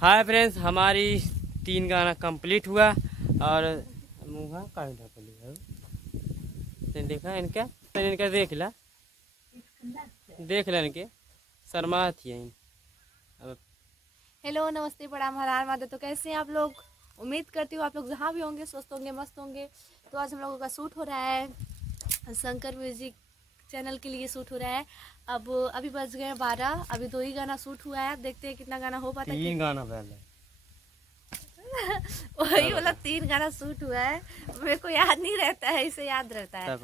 Hi friends, हमारी 3 गाना complete हुआ और मुँह काहे ढकली है। देखा इनका तो इनका देख ला इनके शर्मा थी। हेलो, नमस्ते, प्रणाम, हर हर महादेव। तो कैसे हैं आप लोग? उम्मीद करती हूँ आप लोग जहाँ भी होंगे स्वस्थ होंगे, मस्त होंगे। तो आज हम लोगों का शूट हो रहा है, शंकर म्यूजिक चैनल के लिए शूट हो रहा है। अब अभी बज गए 12, अभी 2 ही गाना शूट हुआ है। देखते हैं कितना गाना हो पाता है। 3 गाना पहले वही वाला 3 गाना शूट हुआ है। मेरे को याद नहीं रहता है, इसे याद रहता है।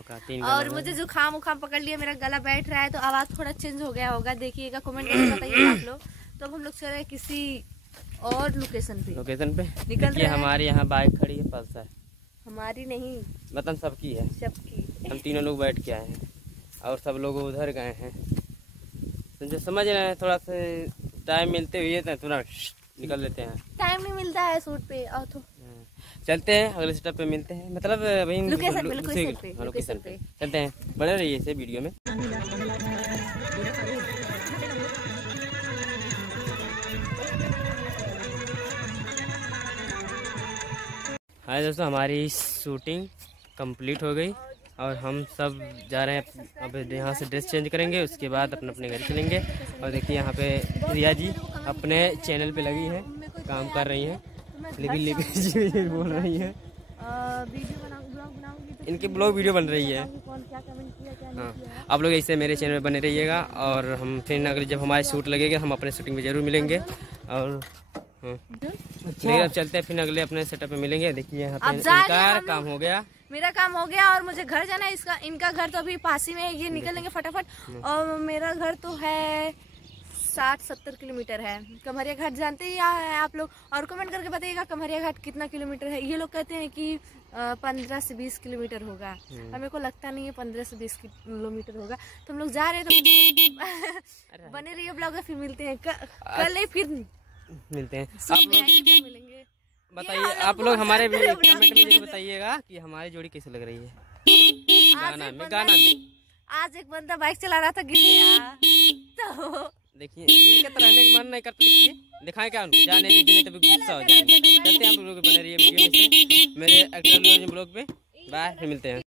और मुझे जुकाम उखाम पकड़ लिया, मेरा गला बैठ रहा है, तो आवाज थोड़ा चेंज हो गया होगा। देखिएगा, कमेंट करके बताइए आप लोग। तो अब हम लोग चल रहे हैं किसी और लोकेशन पे निकल रहे हैं। हमारे यहाँ बाइक खड़ी है, पल्सर। हमारी नहीं, मतलब सबकी है, सबकी। हम तीनों लोग बैठ के आए हैं और सब लोग उधर गए हैं। जो समझ रहे हैं, थोड़ा सा टाइम मिलते हुए थोड़ा निकल लेते हैं। टाइम नहीं मिलता है शूट पे। और तो चलते हैं, अगले स्टेप पे मिलते हैं। मतलब लोकेशन पे चलते हैं। बने रहिए इसे वीडियो में। हाय दोस्तों, हमारी शूटिंग कंप्लीट हो गई और हम सब जा रहे हैं। अब यहाँ से ड्रेस चेंज करेंगे, उसके बाद अपने अपने घर चलेंगे। और देखिए यहाँ पे रिया जी अपने चैनल पे लगी हैं, काम कर रही हैं, लेकिन बोल रही हैं इनकी ब्लॉग वीडियो बन रही है। हाँ, आप लोग ऐसे मेरे चैनल पे बने रहिएगा। और हम फिर अगले जब हमारे शूट लगेगा, हम अपने शूटिंग में जरूर मिलेंगे। और चलिए अब चलते हैं, फिर अगले अपने सेटअप पे मिलेंगे। देखिए यहाँ पे इनका काम हो गया, मेरा काम हो गया और मुझे घर जाना है। इनका घर तो अभी पास ही में है, ये निकलेंगे फटाफट। और मेरा घर तो है 60-70 किलोमीटर है। कमरिया घाट जानते ही है आप लोग, और कमेंट करके बताइएगा कमरिया घाट कितना किलोमीटर है। ये लोग कहते हैं कि 15 से 20 किलोमीटर होगा, और मेरे को लगता नहीं है 15 से 20 किलोमीटर होगा। तो हम लोग जा रहे हैं, तो बने रहिए ब्लॉग में। फिर मिलते हैं कल ही, फिर मिलते हैं। बताइए आप लोग हमारे कमेंट में बताइएगा कि हमारी जोड़ी कैसे लग रही है। गाना में आज एक बंदा बाइक चला रहा था, गिर गया। तो देखिए, इनके तो रहने का मन नहीं करता। दिखाएं क्या उनको, जाने दीजिए, तभी गुस्सा हो जाएगा। चलते हैं, आप लोग बने रहिए वीडियो में से, मेरे एक्टर ब्लॉग पे। बाय, फिर मिलते हैं।